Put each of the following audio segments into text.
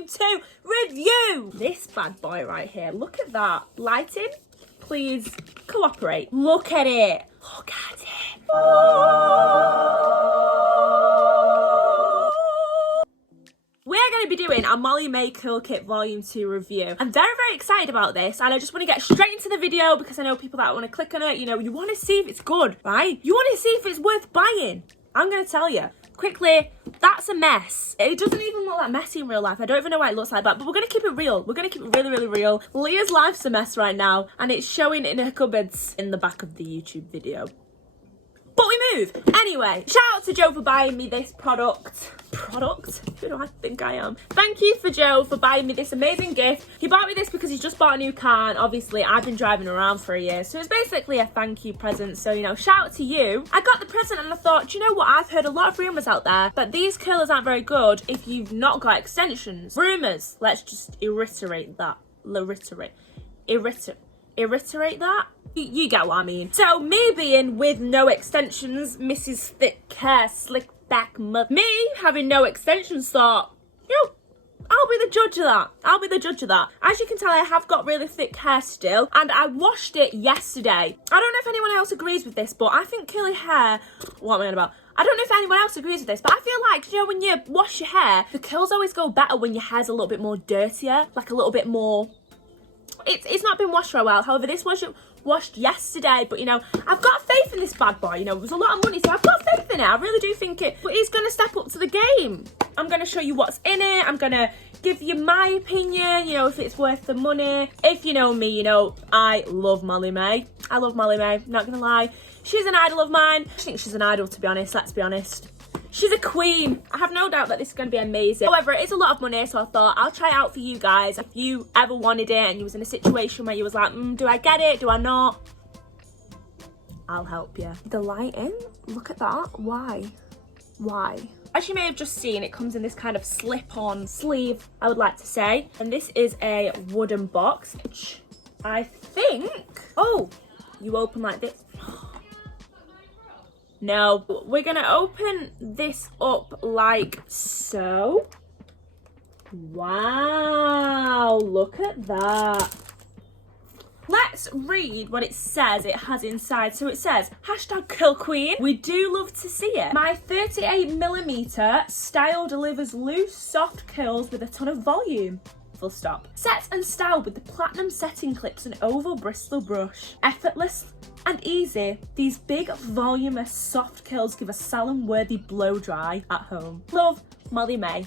Volume 2 review. This bad boy right here. Look at that. Lighting, please cooperate. Look at it. Look at it. We're going to be doing a Molly Mae Curl Kit Volume 2 review. I'm very, very excited about this, and I just want to get straight into the video because I know people that want to click on it, you know, you want to see if it's good, right? You want to see if it's worth buying. I'm going to tell you. Quickly, that's a mess. It doesn't even look that messy in real life. I don't even know why it looks like that, but we're going to keep it real. We're going to keep it really, really real. Leah's life's a mess right now, and it's showing in her cupboards in the back of the YouTube video. But we move. Anyway, shout out to Joe for buying me this product. Who do I think I am? Thank you for Joe for buying me this amazing gift. He bought me this because he's just bought a new car, and obviously I've been driving around for a year, so it's basically a thank you present. So, you know, shout out to you. I got the present and I thought, do you know what? I've heard a lot of rumours out there that these curlers aren't very good if you've not got extensions. Rumours. Let's just reiterate that. Reiterate that. You get what I mean. So me being with no extensions, Mrs. Thick Hair, Slick Back Mother, me having no extensions, thought, you know, I'll be the judge of that. I'll be the judge of that. As you can tell, I have got really thick hair still, and I washed it yesterday. I don't know if anyone else agrees with this, but I think curly hair, what am I on about? I don't know if anyone else agrees with this, but I feel like, you know, when you wash your hair, the curls always go better when your hair's a little bit more dirtier, like a little bit more, it's not been washed for a while. However, this was washed yesterday, but you know, I've got faith in this bad boy. You know, it was a lot of money, so I've got faith in it. I really do think it, but he's gonna step up to the game. I'm gonna show you what's in it. I'm gonna give you my opinion, you know, if it's worth the money. If you know me, you know I love Molly Mae. I love Molly Mae, not gonna lie. She's an idol of mine. I think she's an idol, to be honest, let's be honest. She's a queen. I have no doubt that this is going to be amazing. However, it is a lot of money, so I thought I'll try it out for you guys. If you ever wanted it and you was in a situation where you was like, do I get it? Do I not? I'll help you. The lighting, look at that. Why? As you may have just seen, it comes in this kind of slip-on sleeve, I would like to say. And this is a wooden box, which I think, oh, you open like this. No, we're gonna open this up like so. Wow, look at that. Let's read what it says it has inside. So it says, #CurlQueen. We do love to see it. My 38mm style delivers loose, soft curls with a ton of volume. Full stop. Set and style with the platinum setting clips and oval bristle brush. Effortless and easy, these big, voluminous, soft curls give a salon-worthy blow dry at home. Love, Molly Mae.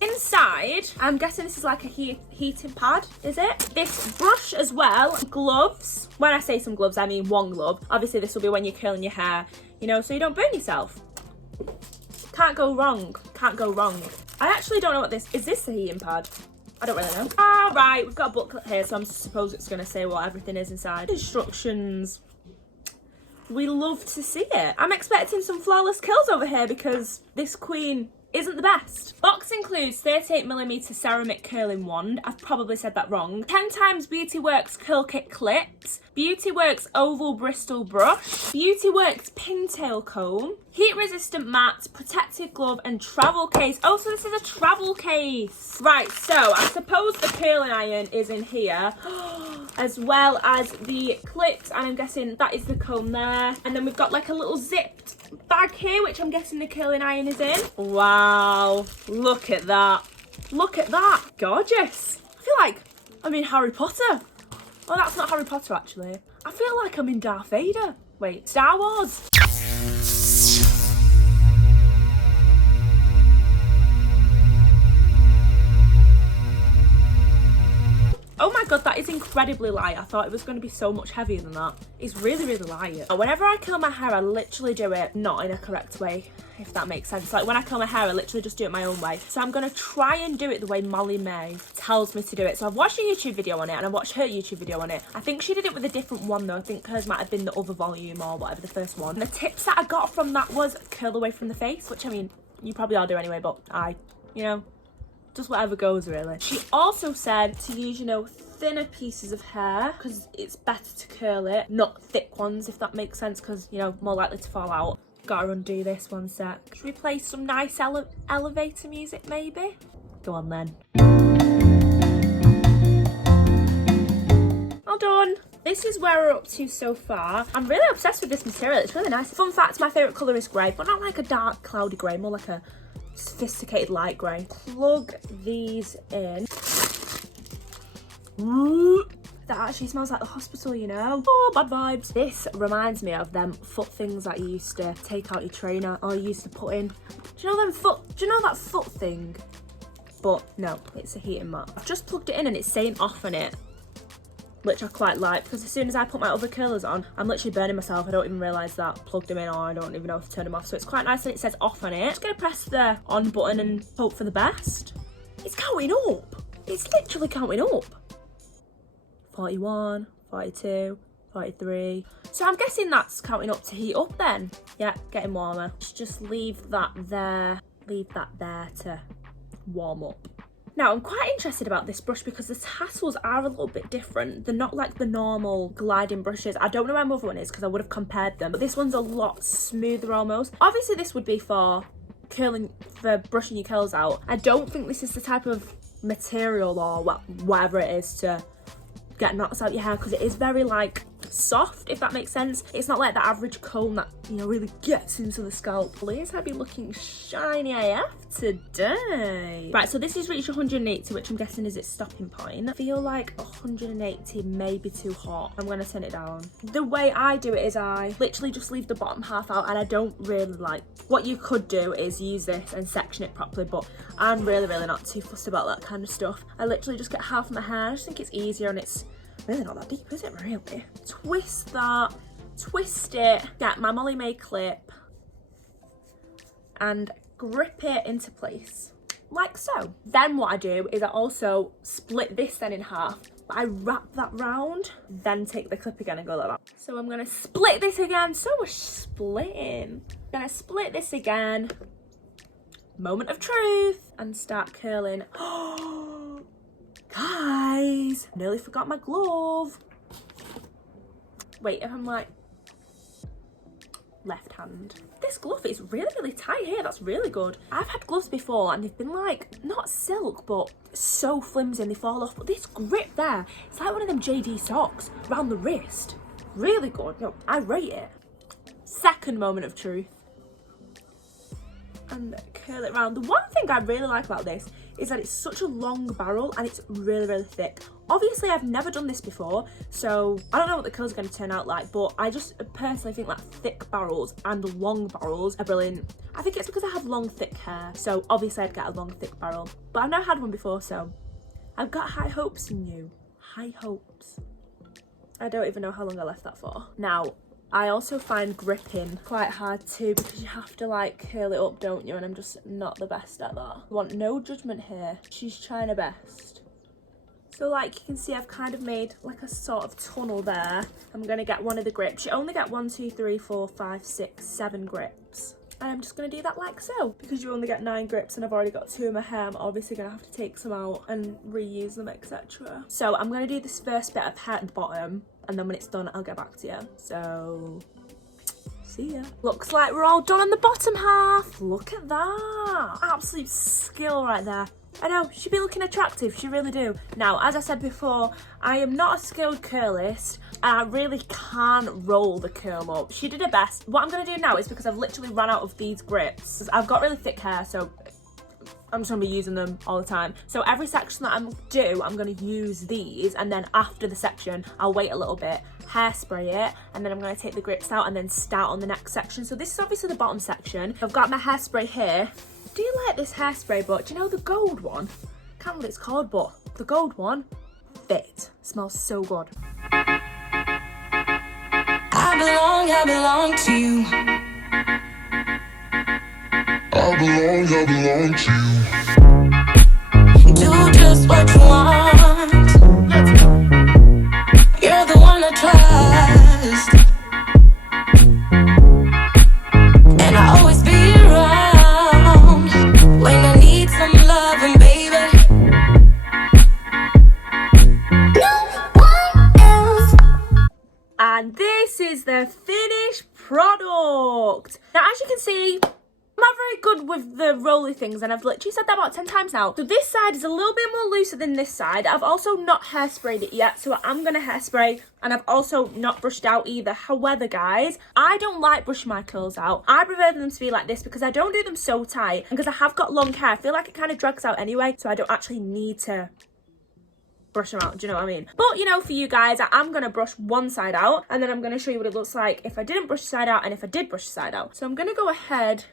Inside, I'm guessing this is like a heating pad, is it? This brush as well, gloves. When I say some gloves, I mean one glove. Obviously, this will be when you're curling your hair, you know, so you don't burn yourself. Can't go wrong, can't go wrong. I actually don't know what this, is this a heating pad? I don't really know. All right, we've got a booklet here, so I suppose it's gonna say what everything is inside. Instructions. We love to see it. I'm expecting some flawless curls over here because this queen isn't the best. Box includes 38mm ceramic curling wand. I've probably said that wrong. 10 times Beauty Works Curl Kit clips. Beauty Works oval bristle brush. Beauty Works pintail comb. Heat resistant mat, protective glove and travel case. Oh, so this is a travel case. Right, so I suppose the curling iron is in here as well as the clips, and I'm guessing that is the comb there. And then we've got like a little zipped bag here, which I'm guessing the curling iron is in. Wow, look at that. Look at that. Gorgeous. I feel like I'm in Harry Potter. Oh, that's not Harry Potter, actually. I feel like I'm in Darth Vader. Wait, Star Wars. Oh my god, that is incredibly light. I thought it was going to be so much heavier than that. It's really, really light. Whenever I curl my hair, I literally do it not in a correct way, if that makes sense. Like when I curl my hair, I literally just do it my own way. So I'm going to try and do it the way Molly Mae tells me to do it. So I've watched a YouTube video on it and I watched her YouTube video on it. I think she did it with a different one though. I think hers might have been the other volume or whatever, the first one. And the tips that I got from that was curl away from the face, which I mean, you probably all do anyway, but you know, just whatever goes really. She also said to use, you know, thinner pieces of hair because it's better to curl it, not thick ones, if that makes sense, because, you know, more likely to fall out. Gotta undo this one sec. Should we play some nice elevator music maybe? Go on then. All done. This is where we're up to so far. I'm really obsessed with this material. It's really nice. Fun fact, my favourite colour is grey, but not like a dark cloudy grey, more like a sophisticated light grey. Plug these in. That actually smells like the hospital, you know. Oh, bad vibes. This reminds me of them foot things that you used to take out your trainer or you used to put in. Do you know that foot thing? But no, it's a heating mat. I've just plugged it in and it's saying off on it, which I quite like, because as soon as I put my other curlers on, I'm literally burning myself. I don't even realise that. Plugged them in, or I don't even know if to turn them off. So it's quite nice that it says off on it. Just gonna press the on button and hope for the best. It's counting up. It's literally counting up. 41, 42, 43. So I'm guessing that's counting up to heat up then. Yeah, getting warmer. Just leave that there. Leave that there to warm up. Now, I'm quite interested about this brush because the tassels are a little bit different. They're not like the normal gliding brushes. I don't know where my other one is because I would have compared them, but this one's a lot smoother almost. Obviously, this would be for curling, for brushing your curls out. I don't think this is the type of material or whatever it is to get knots out your hair, because it is very like soft, if that makes sense. It's not like the average comb that, you know, really gets into the scalp. Please, I'd be looking shiny AF today. Right, so this is reached 180, which I'm guessing is its stopping point. I feel like 180 may be too hot. I'm gonna turn it down. The way I do it is I literally just leave the bottom half out, and I don't really like. What you could do is use this and section it properly, but I'm really not too fussed about that kind of stuff. I literally just get half of my hair. I just think it's easier, and it's really not that deep, is it really? Twist that, twist it, get my Molly Mae clip and grip it into place, like so. Then what I do is I also split this then in half. I wrap that round, then take the clip again and go like that. So I'm gonna split this again, so much splitting. Gonna split this again, moment of truth, and start curling. Guys, nearly forgot my glove. Wait, if I'm like left hand. This glove is really tight here. That's really good. I've had gloves before and they've been like, not silk, but so flimsy and they fall off. But this grip there, it's like one of them JD socks around the wrist. Really good. No, I rate it. Second moment of truth. And curl it around. The one thing I really like about this is that it's such a long barrel and it's really thick. Obviously, I've never done this before, so I don't know what the curls are going to turn out like, but I just personally think that thick barrels and long barrels are brilliant. I think it's because I have long, thick hair, so obviously I'd get a long, thick barrel. But I've never had one before, so I've got high hopes in you. High hopes. I don't even know how long I left that for. Now, I also find gripping quite hard too, because you have to like curl it up, don't you? And I'm just not the best at that. I want no judgment here. She's trying her best. So like you can see, I've kind of made like a sort of tunnel there. I'm gonna get one of the grips. You only get 1, 2, 3, 4, 5, 6, 7 grips. And I'm just gonna do that like so. Because you only get 9 grips and I've already got 2 in my hair, I'm obviously gonna have to take some out and reuse them, etc. So I'm gonna do this first bit of hair at the bottom, and then when it's done, I'll get back to you. So, see ya. Looks like we're all done on the bottom half. Look at that. Absolute skill right there. I know, she'd be looking attractive, she really do. Now, as I said before, I am not a skilled curlist, and I really can't roll the curl up. She did her best. What I'm gonna do now is, because I've literally run out of these grips, I've got really thick hair, so I'm just gonna be using them all the time. So every section that I'm gonna use these, and then after the section, I'll wait a little bit, hairspray it, and then I'm gonna take the grips out and then start on the next section. So this is obviously the bottom section. I've got my hairspray here. Do you like this hairspray? But do you know the gold one? Can't remember what it's called, but the gold one, fit. Smells so good. I belong to you. I belong to you. Do just what you want. You're the one I trust, and I always be around when I need some loving, baby. No one else. And this is the finished product. Now, as you can see, not very good with the roly things, and I've literally said that about 10 times now. So this side is a little bit more looser than this side. I've also not hairsprayed it yet, so I'm gonna hairspray, and I've also not brushed out either. However, guys, I don't like brushing my curls out. I prefer them to be like this because I don't do them so tight, and because I have got long hair, I feel like it kind of drags out anyway, so I don't actually need to brush them out, do you know what I mean? But you know, for you guys, I'm gonna brush one side out, and then I'm gonna show you what it looks like if I didn't brush the side out and if I did brush the side out. So I'm gonna go ahead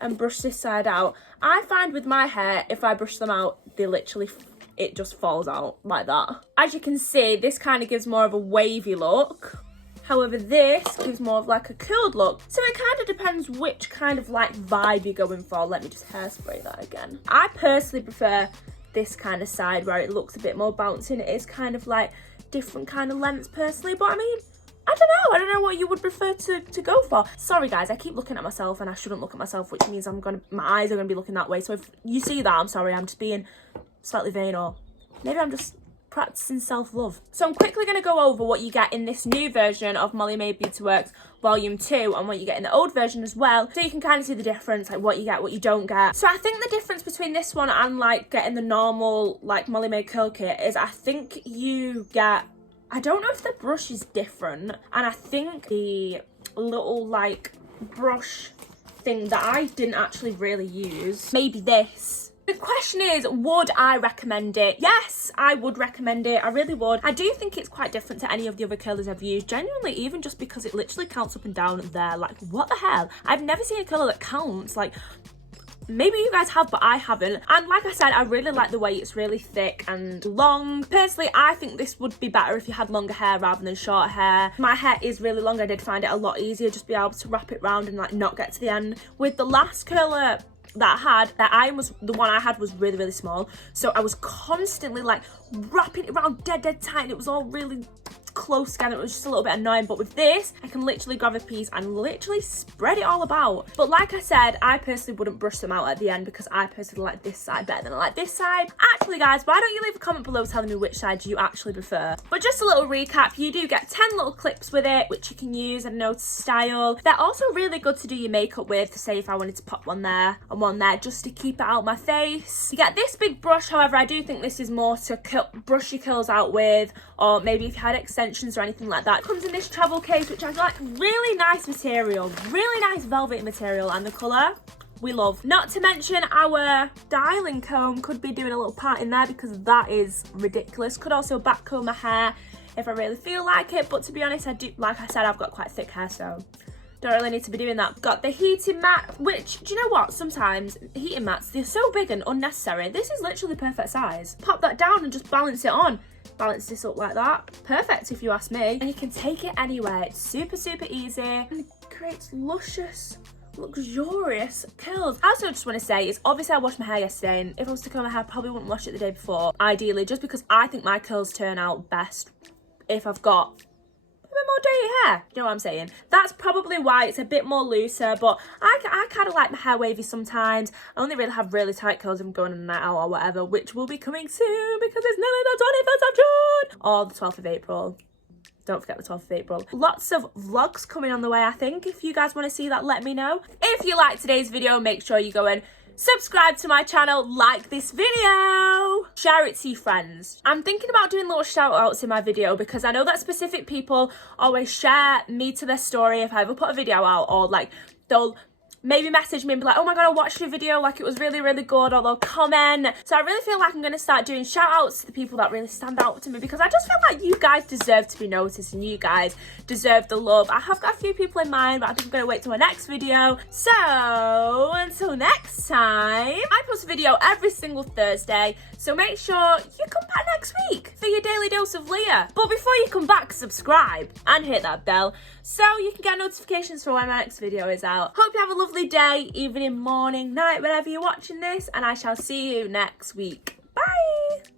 and brush this side out. I find with my hair, if I brush them out, they literally, it just falls out like that. As you can see, this kind of gives more of a wavy look. However, this gives more of like a curled look. So it kind of depends which kind of like vibe you're going for. Let me just hairspray that again. I personally prefer this kind of side where it looks a bit more bouncy, and it is kind of like different kind of lengths personally. But I mean, I don't know what you would prefer to go for. Sorry guys, I keep looking at myself and I shouldn't look at myself, which means my eyes are gonna be looking that way. So if you see that, I'm sorry, I'm just being slightly vain, or maybe I'm just practicing self-love. So I'm quickly gonna go over what you get in this new version of Molly Mae Beauty Works Volume 2 and what you get in the old version as well. So you can kind of see the difference, like what you get, what you don't get. So I think the difference between this one and like getting the normal like Molly Mae curl kit is I think you get, I don't know if the brush is different, and I think the little like brush thing that I didn't actually really use, maybe this. The question is, would I recommend it? Yes, I would recommend it. I really would. I do think it's quite different to any of the other curlers I've used. Genuinely, even just because it literally counts up and down there. Like, what the hell? I've never seen a curler that counts. Like, maybe you guys have, but I haven't. And like I said, I really like the way it's really thick and long. Personally, I think this would be better if you had longer hair rather than short hair. My hair is really long. I did find it a lot easier just be able to wrap it round and like not get to the end. With the last curler that I had, the one I had was really, really small. So I was constantly like wrapping it around dead tight, and it was all really close together. It was just a little bit annoying. But with this, I can literally grab a piece and literally spread it all about. But like I said, I personally wouldn't brush them out at the end because I personally like this side better than I like this side. Actually guys, why don't you leave a comment below telling me which side you actually prefer? But just a little recap, you do get 10 little clips with it, which you can use, I don't know, to style. They're also really good to do your makeup with, say if I wanted to pop one there and one there just to keep it out my face. You get this big brush. However, I do think this is more to brush your curls out with, or maybe if you had extensions or anything like that. It comes in this travel case, which I like, really nice material, really nice velvet material, and the colour we love. Not to mention our styling comb could be doing a little part in there because that is ridiculous. Could also back comb my hair if I really feel like it, but to be honest, I do, like I said, I've got quite thick hair, so don't really need to be doing that. Got the heating mat, which, do you know what? Sometimes heating mats, they're so big and unnecessary. This is literally the perfect size. Pop that down and just balance it on. Balance this up like that. Perfect if you ask me. And you can take it anywhere. It's super, super easy. And it creates luscious, luxurious curls. I also just want to say is obviously I washed my hair yesterday, and if I was to comb my hair, I probably wouldn't wash it the day before, ideally, just because I think my curls turn out best if I've got a bit more dirty hair. You know what I'm saying? That's probably why it's a bit more looser, but I kind of like my hair wavy sometimes. I only really have really tight curls if I'm going on a night out or whatever, which will be coming soon because it's nearly the 21st of June or the 12th of April. Don't forget the 12th of April. Lots of vlogs coming on the way, I think. If you guys want to see that, let me know. If you like today's video, make sure you go and subscribe to my channel, like this video, share it to your friends. I'm thinking about doing little shout outs in my video because I know that specific people always share me to their story if I ever put a video out, or like they'll maybe message me and be like, oh my god, I watched your video, like it was really, really good, or they'll comment. So I really feel like I'm going to start doing shout outs to the people that really stand out to me, because I just feel like you guys deserve to be noticed and you guys deserve the love. I have got a few people in mind, but I think I'm going to wait till my next video. So until next time, I post a video every single Thursday, so make sure you come back next week for your daily dose of Leah. But before you come back, subscribe and hit that bell so you can get notifications for when my next video is out. Hope you have a lovely day, evening, morning, night, whenever you're watching this, and I shall see you next week. Bye!